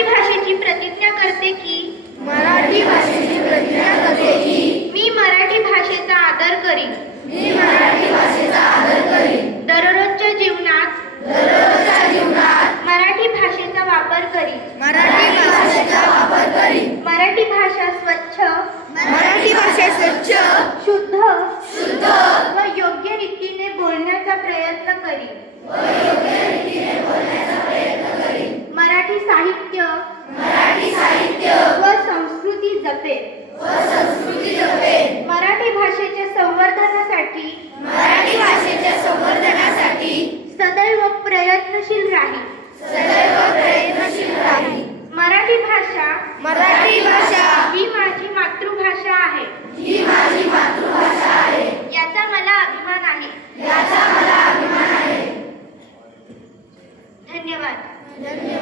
मराठी भाषेची प्रतिज्ञा करते की मराठी भाषेची प्रतिज्ञा करते की मी मराठी भाषेचा आदर करीन. मी मराठी भाषेचा आदर करीन. दररोजच्या जीवनात दररोज